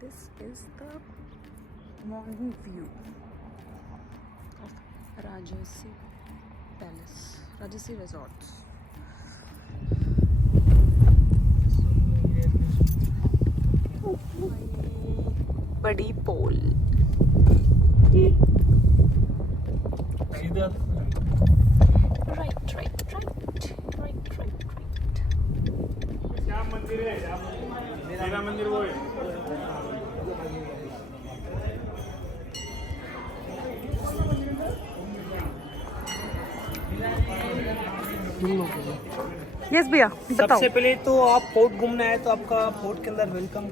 This is the morning view of Rajasi Palace, Rajasi Resorts. बड़ी pole right Shyam मंदिर है, श्याम मंदिर वो है। यस भैया बताओ। सबसे पहले तो आप फोर्ट घूमना है तो आपका फोर्ट के अंदर वेलकम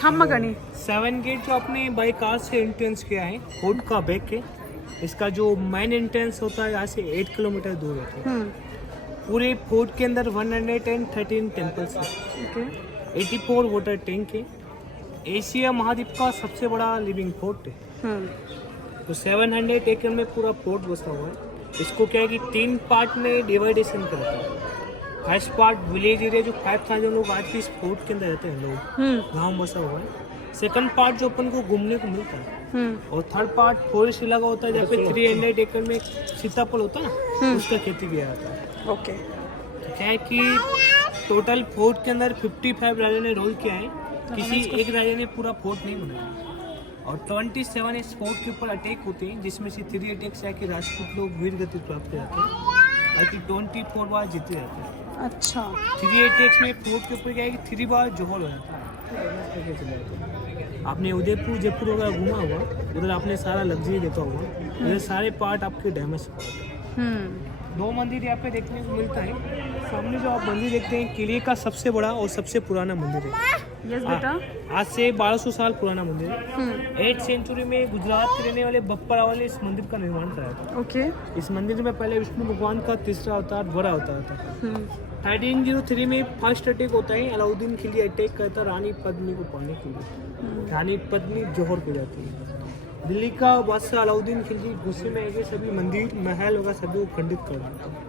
खम्मा गनी 7 गेट जो आपने बाई कार से एंट्रेंस किया है फोर्ट का बैक है। इसका जो मेन एंट्रेंस होता है यहाँ से 8 किलोमीटर दूर होता है। पूरे फोर्ट के अंदर 113 टेम्पल्स है। 84 वाटर टैंक है। एशिया महाद्वीप का सबसे बड़ा लिविंग फोर्ट है। तो 700 एकड़ में पूरा फोर्ट बसा हुआ है। इसको क्या है कि 3 पार्ट में डिवाइडेशन करता है। फर्स्ट पार्ट विलेज एरिया जो 5000 लोग आज भी इस फोर्ट के अंदर रहते हैं लोग, गांव बसा हुआ है। सेकंड पार्ट जो अपन को घूमने को मिलता है और थर्ड पार्ट फॉरेस्ट इलाका होता है जहाँ पे 300 एकड़ में सीताफल होता है ना, उसका खेती किया जाता है। ओके तो क्या है कि टोटल फोर्ट के अंदर 55 राजा ने रोल किया है। किसी एक राजा ने पूरा फोर्ट नहीं बनाया और 27 इस फोर्ट के ऊपर अटैक होते हैं, जिसमें से 3 अटैक्स है कि राजपूत लोग वीर गति प्राप्त करते हैं, बाकी 24 बार जीते जाते हैं। अच्छा 3 अटैक्स में फोर्ट के ऊपर क्या है कि 3 बार जोहर हो जाता है। आपने उदयपुर जयपुर वगैरह घूमा होगा, उधर आपने सारा लग्जरी देखा होगा, उधर सारे पार्ट आपके डैमेज पार्ट। 2 मंदिर यहाँ पे देखने को मिलता है। सामने जो आप मंदिर देखते हैं किले का सबसे बड़ा और सबसे पुराना मंदिर है। यस बेटा आज से 1200 साल पुराना मंदिर है। 8th सेंचुरी में गुजरात के रहने वाले बप्पा ने इस मंदिर का निर्माण कराया था। ओके इस मंदिर में पहले विष्णु भगवान का तीसरा अवतार बड़ा अवतार था। 1303 में फर्स्ट अटैक होता है। अलाउद्दीन खिलजी अटैक करता रानी पद्मिनी को पाने के लिए। रानी पद्मिनी जौहर हो जाती है। दिल्ली का बादशाह अलाउद्दीन खिलजी गुस्से में आके सभी मंदिर महल वगैरह सभी को खंडित कर देता है।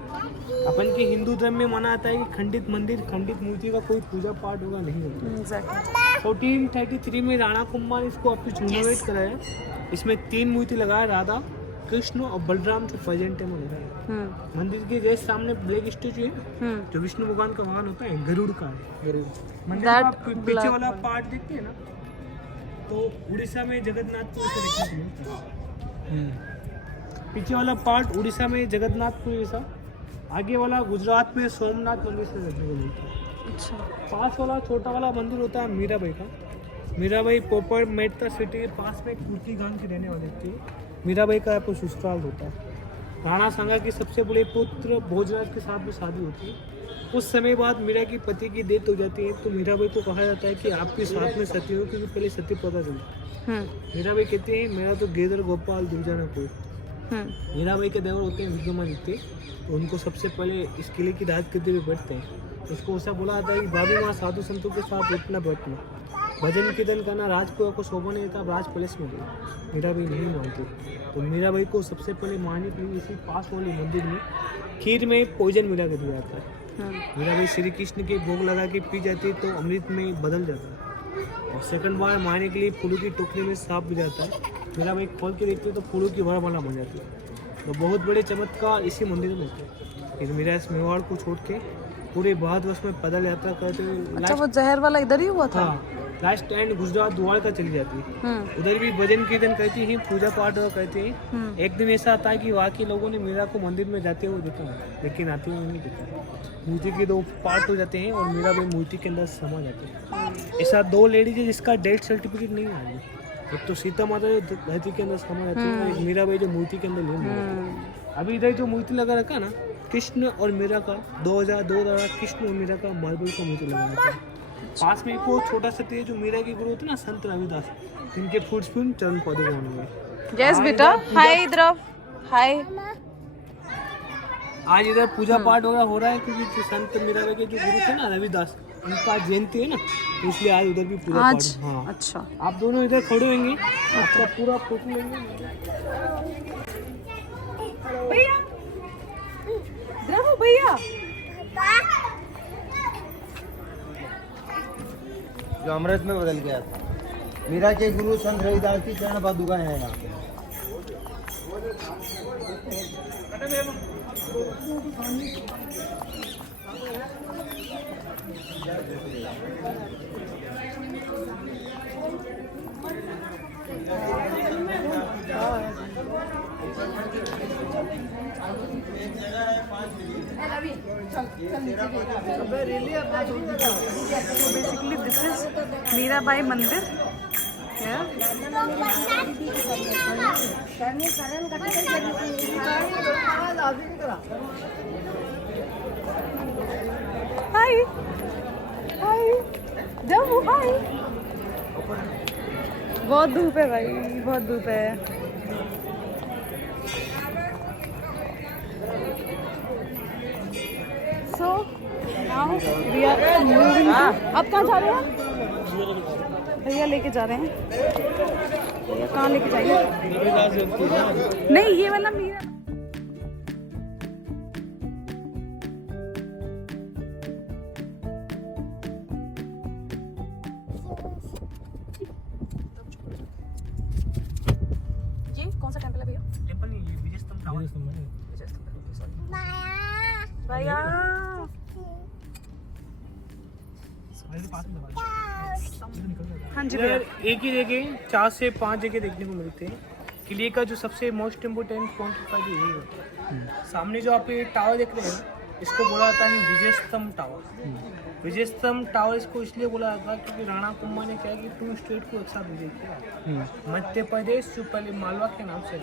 अपन के हिंदू धर्म में माना जाता है कि खंडित मंदिर खंडित मूर्ति का कोई पूजा पाठ होगा नहीं होता। 1433 में राणा कुमार इसको अपनी रिनोवेट कराया। इसमें 3 मूर्ति लगाया, राधा कृष्ण और बलराम जो प्रेजेंट है वो लगाया। मंदिर के जैसे सामने ब्लैक स्टैचू है जो विष्णु भगवान का वाहन होता है, गरुड़ का है। मंदिर का आप पीछे वाला पार्ट देखते हैं ना, तो उड़ीसा में जगन्नाथपुर से देखने को मिलता है। पीछे वाला पार्ट उड़ीसा में जगन्नाथपुर जैसा, आगे वाला गुजरात में सोमनाथ मंदिर से देखने को मिलता है। अच्छा पास वाला छोटा वाला मंदिर होता है मीराबाई का। मीराबाई प्रॉपर मेड़ता सिटी के पास में कुर्की गांव की रहने वाली थी। मीराबाई का यहाँ पर ससुराल होता है। राणा सांगा के सबसे बड़े पुत्र भोजराज के साथ भी शादी होती है। उस समय बाद मीरा की पति की डेथ हो जाती है, तो मीराबाई को कहा जाता है कि आपके साथ में सती हो, क्योंकि पहले सती पता चलता है। मीराबाई कहती है मेरा तो गेदर गोपाल दूजा ना कोई। मीराबाई के देवर होते हैं विक्रमादित्य, तो उनको सबसे पहले इस किले की राज करते हुए बैठते हैं। उसको ऐसा बोला जाता है कि बाबी माँ साधु संतों के साथ उठना बैठना, भजन कीर्तन करना राजकुमार को शोभा नहीं था, राज पैलेस में गई। मीराबाई नहीं मानती, तो मीराबाई को सबसे पहले मारने के लिए इसी पास वाले मंदिर में खीर में पॉइजन मिला कर दिया जाता है। मीराबाई श्री कृष्ण के भोग लगा के पी जाती है तो अमृत में बदल जाता है। और सेकंड बार मारने के लिए फूलों की टोकरी में सांप भी जाता है। मीराबाई खोल के देखती है तो फूलों की वरमाला बन जाती है। तो बहुत बड़े चमत्कार इसी मंदिर में होते हैं। फिर मीरा इस मेवाड़ को छोड़ के पूरे भारतवर्ष में पैदल यात्रा करते हुए अच्छा वो जहर वाला इधर ही हुआ था। लास्ट एंड गुजरात द्वारका चली जाती है। उधर भी भजन कीर्तन करती है, पूजा पाठ करते हैं। एक दिन ऐसा आता है कि वहाँ के लोगों ने मीरा को मंदिर में जाते हुए देखा, लेकिन आते हुए नहीं देखा। मूर्ति के 2 पार्ट हो जाते हैं और मीराबाई मूर्ति के अंदर समा जाती है। ऐसा 2 लेडीज है जिसका डेथ सर्टिफिकेट नहीं आया। एक तो सीता माता जो धरती के अंदर समा जाती है, एक मीराबाई जो मूर्ति के अंदर लीन। अभी इधर जो मूर्ति लगा रखा ना कृष्ण और मीरा का, 2002 कृष्ण और मीरा का मार्बल का मूर्ति लगा रखा है। पास में एक वो छोटा सा तेज जो मीरा के गुरु थे ना संत रविदास, जिनके फुटस्पून चरण पौधे होंगे। यस बेटा हाय इधर हाय। आज इधर पूजा पाठ वगैरह हो रहा है क्योंकि संत मीराबाई के जो गुरु थे ना रविदास, उनका जयंती है ना, तो इसलिए आज उधर भी पूजा पाठ। हाँ अच्छा आप दोनों इधर खड़े होंगे, आपका पूरा फोटो लेंगे। भैया भैया जो अमृत में बदल गया था। मीरा के गुरु संत रविदास की चरण पादुका है यहाँ पे। बेसिकली दिस इज मीराबाई मंदिर। हाय हाय जाओ हाय। बहुत धूप है भाई, बहुत धूप है। So now we are moving to, आप कहाँ जा रहे हैं? भैया लेके जा रहे हैं। भैया कहाँ लेके जाएंगे? नहीं ये वाला मीरा। ये कौन सा टेम्पल है भैया? टेम्पल नहीं, ये विजय स्तंभ टावर। भैया हाँ जी भैया। एक ही जगह 4 से 5 जगह देखने को मिलते हैं। किले का जो सबसे मोस्ट इम्पोर्टेंट पॉइंट होता है यही होता है। सामने जो आप ये टावर देख रहे हैं इसको बोला जाता है विजय स्तंभ टावर। विजय स्तंभ टावर इसको इसलिए बोला जाता है क्योंकि राणा कुंभा ने क्या कि 2 स्टेट को एक साथ विजय किया। मध्य प्रदेश जो पहले मालवा के नाम से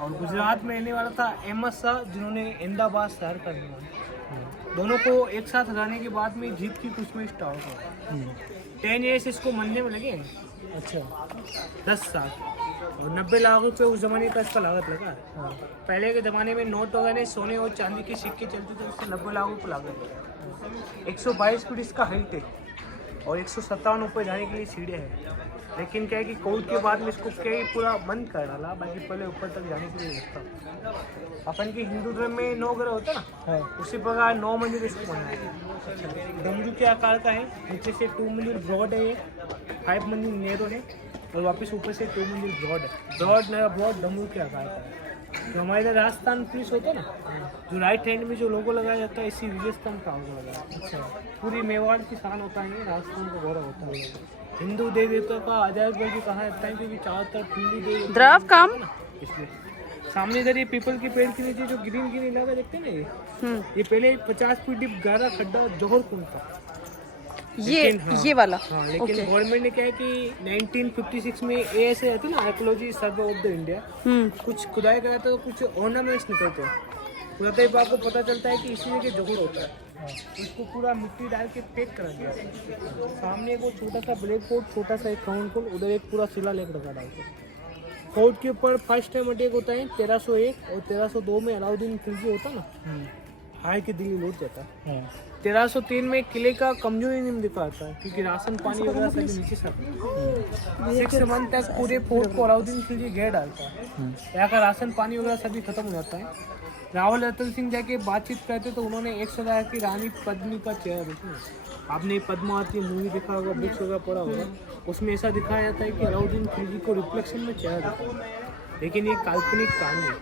और गुजरात में रहने वाला था अहमद शाह जिन्होंने अहमदाबाद शहर का निर्माण। दोनों को एक साथ हराने के बाद में जीत की कुछ में टावर को 10 ईयर्स इसको मनने में लगे। अच्छा 10 साल और 90 लाख रुपये उस जमाने का इसका लागत लगा। पहले के ज़माने में नोट वगैरह सोने और चांदी के सिक्के चलते थे, उससे 90 लाख रुपये लागत लगा। 122 फीट इसका हाइट है और 157 ऊपर जाने के लिए सीढ़ियाँ हैं। लेकिन क्या है कि कोविड के बाद में इसको क्या है पूरा बंद कर डाला, बाकी पहले ऊपर तक जाने के लिए रास्ता। अपन के हिंदू धर्म में 9 ग्रह होता ना, उसी प्रकार 9 मंदिर इसको बनाया है। डमरू के आकार का है, नीचे से 2 मंदिर ब्रॉड है, 5 मंदिर नैरो है और वापस ऊपर से 2 मंदिर ब्रॉड है। ब्रॉड डमरू के आकार का है। जो हमारे इधर राजस्थान पुलिस होता है ना, जो राइट हैंड में जो लोगो लगाया जाता है इसी विजय स्तंभ टावर को लगाया। अच्छा पूरी मेवाड़ की शान होता है, राजस्थान का गौरव होता है। हिंदू देवी देवता का अजायब घर भी कहा जाता है क्योंकि चारों तरफ ठंडी देवी द्रव काम इसलिए। सामने इधर ये पीपल के पेड़ के नीचे जो ग्रीन इलाका देखते हैं ना, ये पहले 50 फीट डीप गहरा खड्डा जौहर कुंड था। ये वाला। हाँ लेकिन गवर्नमेंट ने क्या है कि 1956 में ऐसे आती ना archaeology survey of the India, कुछ खुदाई करा तो कुछ ऑर्नामेंट्स निकलते हैं। खुदाई बात को पता चलता है कि इसी जगह जौहर होता है। इसको पूरा मिट्टी डाल के पैक करा गया। सामने वो छोटा सा ब्लैक बोर्ड, छोटा सा एक काउंट पुल, उधर एक पूरा शिलालेख रखा डाल के। फोर्ट के ऊपर फर्स्ट टाइम अटैक होता है 1301 और 1302 में अलाउद्दीन खिलजी होता ना, हार के दिल्ली लौट जाता है। 1303 में किले का कमजोरी नियम दिखाता है क्योंकि राशन पानी वगैरह सभी नीचे से 6 मंथ तक पूरे फोर्ट को अलाउद्दीन खिलजी घेर डालता है। यहाँ का राशन पानी वगैरह सभी खत्म हो जाता है। रावल रतन सिंह जाके बातचीत करते तो उन्होंने एक सलाह की रानी पद्मिनी का चेहरा देखा। आपने पद्मावती मूवी देखा होगा, बुक्स वगैरह पढ़ा होगा, उसमें ऐसा दिखाया जाता है कि अलाउद्दीन खिलजी को रिफ्लेक्शन में चेहरा दिखा। लेकिन ये काल्पनिक कहानी है,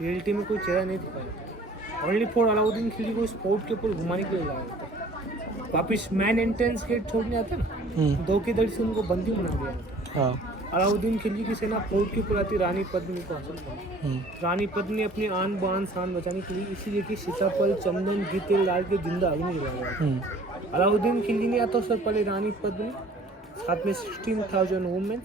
रियलिटी में कोई चेहरा नहीं दिखाया जाता। ओनली फॉर अलाउद्दीन खिलजी को इस फोर्ट के ऊपर घुमाने के लिए लाया जाता है। वापिस मैन एंट्रेंस गेट छोड़ने आता ना, 2 की दर से उनको बंदी बना दिया जाता। अलाउद्दीन खिलजी की सेना फोर्ट के ऊपर आती रानी पद्मिनी को हासिल कर। रानी पद्मिनी अपनी आन बान शान बचाने के लिए इसी जगह सीताफल चंदन घी तेल डाल के जिंदा अग्नि जलाया। अलाउद्दीन खिलजी ने आता उससे पहले रानी पद्मिनी, साथ में 16,000 वुमेन,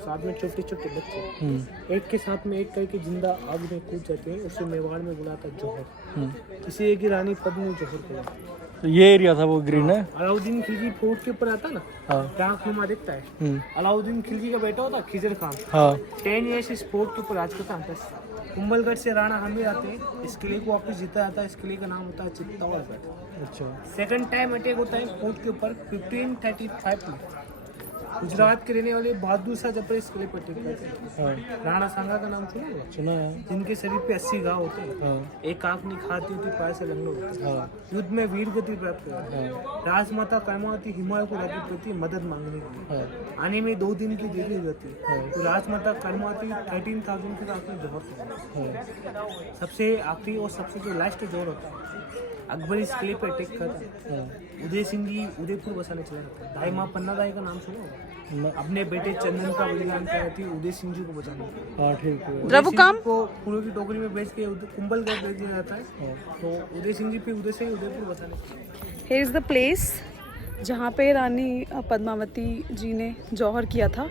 साथ में छोटे छोटे बच्चे, एक के साथ में एक करके जिंदा आग में कूद जाते हैं। उसे मेवाड़ में बुलाता जौहर, इसी एक रानी पद्मिनी जौहर को। ये एरिया था वो ग्रीन है। अलाउद्दीन खिलजी फोर्ट के ऊपर आता ना, डाक नुमा देखता है। अलाउद्दीन खिलजी का बेटा होता खिजर खान, 10 ईयर्स इस फोर्ट के ऊपर राज करता है। कुंभलगढ़ से राणा हामिद आते हैं, इस किले को वापस जीता जाता है। इस किले का नाम होता है चित्तौड़गढ़। अच्छा सेकंड टाइम अटैक होता है फोर्ट के ऊपर 1535 में। गुजरात के रहने वाले बहादुर शाह जफर इस किले पर टिक गए। हाँ राणा सांगा का नाम सुना होगा? सुना है। जिनके शरीर पे 80 घाव होते हैं, हाँ एक आंख नहीं खाती होती, पैर से लंगड़े होते हैं। हाँ युद्ध में वीर गति प्राप्त हुई। हाँ राजमाता कर्मावती हिमालय को राजी प्रति मदद मांगने के लिए हाँ आने में 2 दिन की देरी हो जाती है। तो राजमाता कर्मावती 13,000 के आखिरी जोहर थे। हाँ सबसे आखिरी और सबसे जो लास्ट जोहर होता है, अकबर इस किले पे अटैक करता है। हाँ उदय सिंह जी उदयपुर बसाने चला जाता है। दाई माँ पन्ना दाई का नाम सुना होगा? न- अपने बेटे चंदन का बलिदान किया थी उदय सिंह जी को बचाने के लिए। हाँ ठीक है। उदय रघु सिंह काम? जी को फूलों की टोकरी में बेच के कुंभलगढ़ भेज दिया जाता है। हाँ तो उदय सिंह जी फिर उदय से ही उदयपुर बसाने के लिए। Here is the place जहाँ पे रानी पद्मावती जी ने जौहर किया था।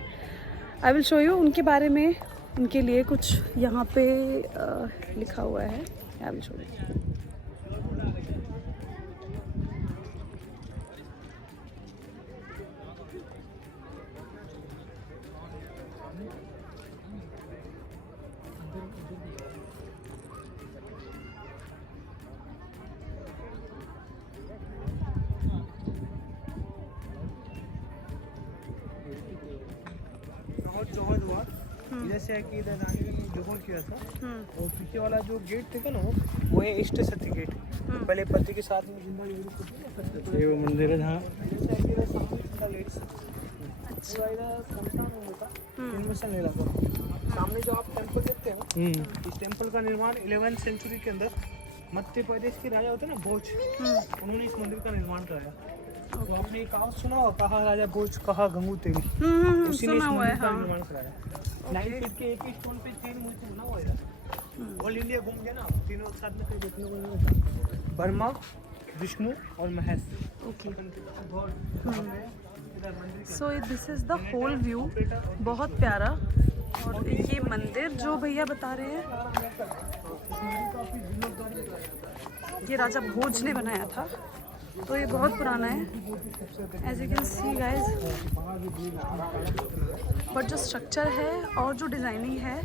आई विल शो यू उनके बारे में, उनके लिए कुछ यहाँ पे लिखा हुआ है। I will show you. बहुत जौहर हुआ इधर से है कि इधर रानी ने जौहर किया था। और पीछे वाला जो गेट थे ना वो है इष्ट सती गेट। पहले पति के साथ में जिंदा लेडी को थी ना, पति को ये वो मंदिर है जहाँ इधर से है कि इधर सामने जिंदा लेडी थी। पूरा इधर शमशान हो गया था, इनमें ले रहा था। सामने जो आप टेंपल देखते हो, इस टेंपल का निर्माण 11th सेंचुरी के अंदर मध्य प्रदेश के राजा होते हैं ना भोज, उन्होंने इस मंदिर का निर्माण कराया। तो आपने एक कहावत सुना होगा, कहा राजा भोज कहा गंगू तेरी। उसी ने इस सुना हुआ है। मंदिर का हाँ निर्माण कराया। 9 फीट के एक ही स्टोन पे 3 मूर्ति बना हुआ है। ऑल इंडिया घूम गया ना, तीनों साथ में कहीं देखने को नहीं मिलता। ब्रह्मा, विष्णु और महेश। ओके। गॉड इधर मंदिर के so this is the whole view, बहुत प्यारा। और ये मंदिर जो भैया बता रहे हैं, ये राजा भोज ने बनाया था, तो ये बहुत पुराना है। As you can see guys, but जो स्ट्रक्चर है और जो डिज़ाइनिंग है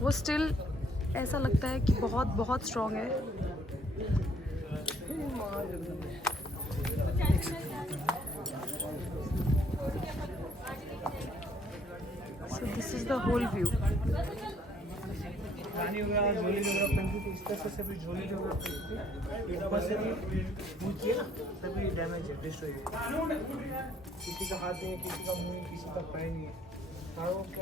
वो स्टिल ऐसा लगता है कि बहुत बहुत स्ट्रॉन्ग है। So this is the whole view. रानी वगैरह झोली वगैरह पहनती थी, इस तरह से भी झोली जो पहनती थी, ऊपर से भी यूज किया ना, सभी डैमेज है, डिस्ट्रॉय है। किसी का हाथ नहीं है, किसी का मुंह नहीं, किसी का पैर नहीं है, सारों को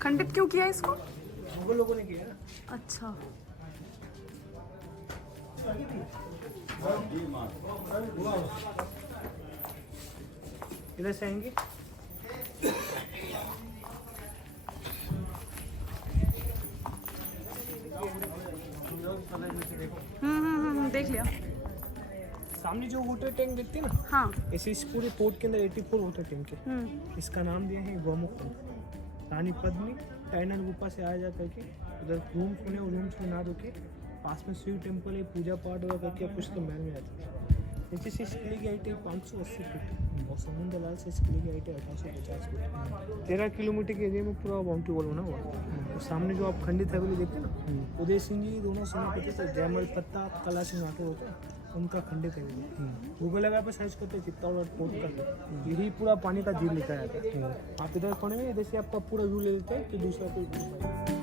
खंडित क्यों किया इसको? मुगल लोगों ने किया ना। अच्छा, इधर से आएंगे देख लिया। सामने जो वाटर टैंक देखते हैं ना, हाँ। ऐसे इस पूरे पोर्ट के अंदर 84 वाटर टैंक है। इसका नाम दिया है गौमुख टैंक। रानी पद्मी टाइनल गुफा से आया जा करके उधर रूम्स बने, और रूम्स में ना रुके, पास में शिव टेम्पल है, पूजा पाठ वगैरह करके कुछ तो महल में आते हैं। नीचे से इस किले की हाइट है 580 फीट और समुद्र लाल से इस किले की हाइट है 1850 फीट। 13 किलोमीटर के एरिया में पूरा बाउंड्री वॉल बना हुआ है। और सामने जो आप खंडित हवेली देखते हैं ना, उदय सिंह जी दोनों सेनापति थे, जयमल पत्ता कला सिंह राठौर होते हैं, उनका खंडित हवेली। गूगल अगर पे सर्च करते हैं चित्तौड़ पोर्ट का, यही पूरा पानी का झील लिखा जाता है। आप इधर कोने में इधर से आपका पूरा व्यू ले लेते हैं कि दूसरा कोई व्यू है।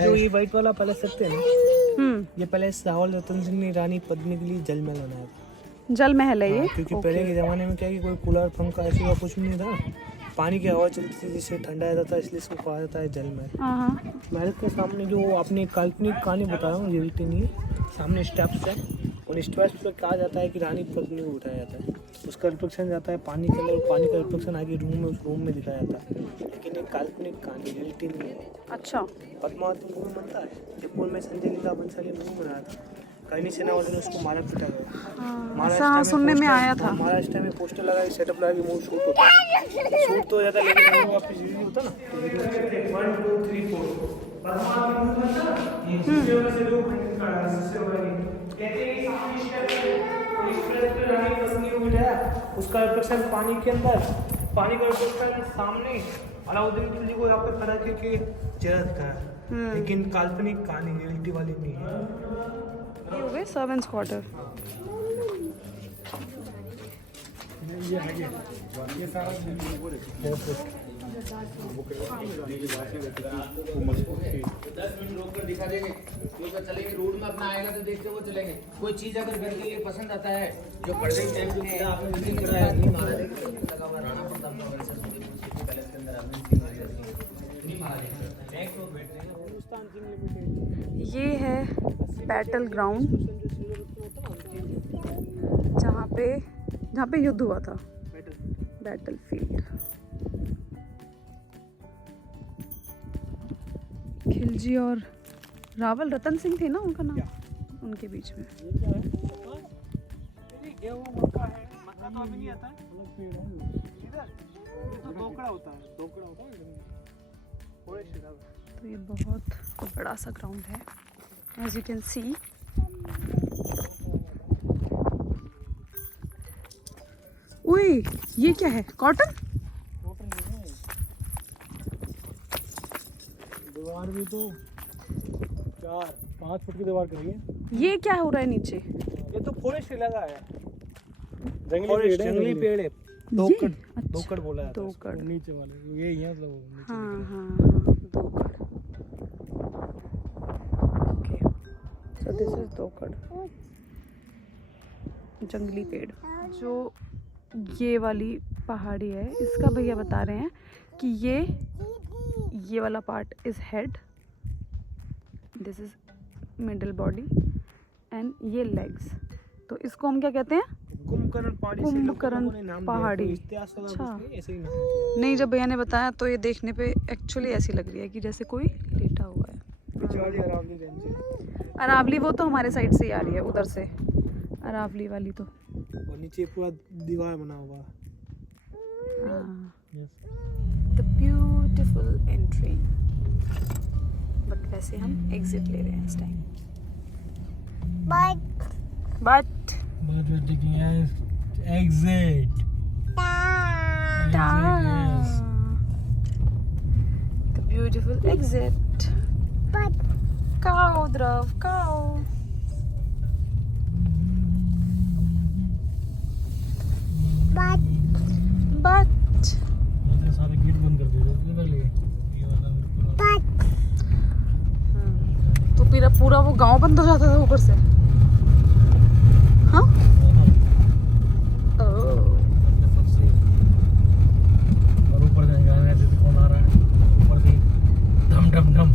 जो ये व्हाइट वाला पैलेस सकते हैं ना, ये पैलेस रावल रतन सिंह ने रानी पद्मी के लिए जल महल बनाया था। जल महल है ये। क्योंकि पहले के ज़माने में क्या कि कोई कूलर पंखा ऐसी का कुछ भी नहीं था, पानी की हवा चलती थी जिससे ठंडा रहता था, इसलिए इसको कहा जाता है जल महल। हाँ। महल के सामने जो आपने काल्पनिक कहानी बता रहा हूँ, ये रिटर्न नहीं है, सामने स्टेप्स है, और स्टेप्स पर कहा जाता है कि रानी पद्मी को उठाया जाता है, उसका रिफ्लेक्शन जाता है पानी के अंदर, पानी का रिफ्लेक्शन आगे रूम में, उस रूम में दिखाया जाता है। लेकिन एक काल्पनिक कहानी रियलिटी नहीं है। अच्छा। पद्मावती मूवी बनता है, जयपुर में संजय लीला बंसाली ने मूवी बनाया था, कर्णी सेना वाले ने उसको मारा पीटा गया। ऐसा सुनने में आया था। महाराष्ट्र में पोस्टर लगा, सेटअप लगा, मूवी शूट होता है, शूट तो हो जाता है, लेकिन वो वापस वीडियो होता ना, तो वीडियो 1 2 3 4 पद्मावती मूवी बनता है, इससे वजह से लोग खंडित कर रहे हैं, इससे हो रही है। कहते हैं कि सामने स्टेप है, और इस प्लेस पे रानी पद्मी को बिठाया, उसका रिफ्लेक्शन पानी के अंदर, पानी का रिफ्लेक्शन सामने अलाउद्दीन खिलजी को यहाँ पे खड़ा करके चेहरा दिखाया, लेकिन काल्पनिक कहानी रियलिटी वाली नहीं है। ये हो गए सर्वेंट्स क्वार्टर। ये सारा दिखा देंगे तो चलेंगे, रोड में अपना आएगा तो देखते हुए चलेंगे। कोई चीज अगर घर के लिए पसंद आता है, जो पढ़ने के टाइम जो किया आपने विजिट करा है, नहीं मारा लगा हुआ राणा प्रताप पैलेस के अंदर नहीं मारा। ये है बैटल ग्राउंड, जहाँ पे युद्ध हुआ था, बैटल फील्ड। खिलजी और रावल, रतन सिंह थे ना उनका नाम, उनके बीच में। गेहूं मक्का है, मक्का तो अभी नहीं आता है, इधर ये तो दोकड़ा होता है, तो ये बहुत बड़ा सा ग्राउंड है, एज यू कैन सी। ओए ये क्या है, कॉटन? दीवार भी तो 4-5 फुट की दीवार करी है। ये क्या हो रहा है नीचे? ये तो फॉरेस्ट लगा है, जंगली पेड़ है, दोकड़, दोकड़ बोला जाता है दोकड़। उसको, नीचे वाले ये ही है मतलब नीचे। हाँ, दोकड़। ओके, सो दिस इज दोकड़, जंगली पेड़। जो ये वाली पहाड़ी है, इसका भैया बता रहे हैं कि ये वाला part is head, this is middle body and ये लेग्स। तो इसको हम क्या कहते हैं? कुंभकर्ण पहाड़ी। कुंभकर्ण पहाड़ी। अच्छा, ऐसे ही नाम। नहीं, जब भैया ने बताया तो ये देखने पे एक्चुअली ऐसी लग रही है कि जैसे कोई लेटा हुआ है। पीछे वाली अरावली रेंज है, अरावली वो तो हमारे साइड से ही आ रही है, उधर से अरावली वाली तो। और नीचे पूरा दीवार बना हुआ। The beautiful entry. बट वैसे हम एग्जिट ले रहे हैं इस time. But exit the beautiful exit. Cow द्रव, काऊ। बट सारे गेट बंद कर दिए तो पूरा वो गांव बंद हो जाता था ऊपर से। हाँ, और ऊपर जाएगा ऐसे कौन आ रहा है ऊपर से, धम धम धम।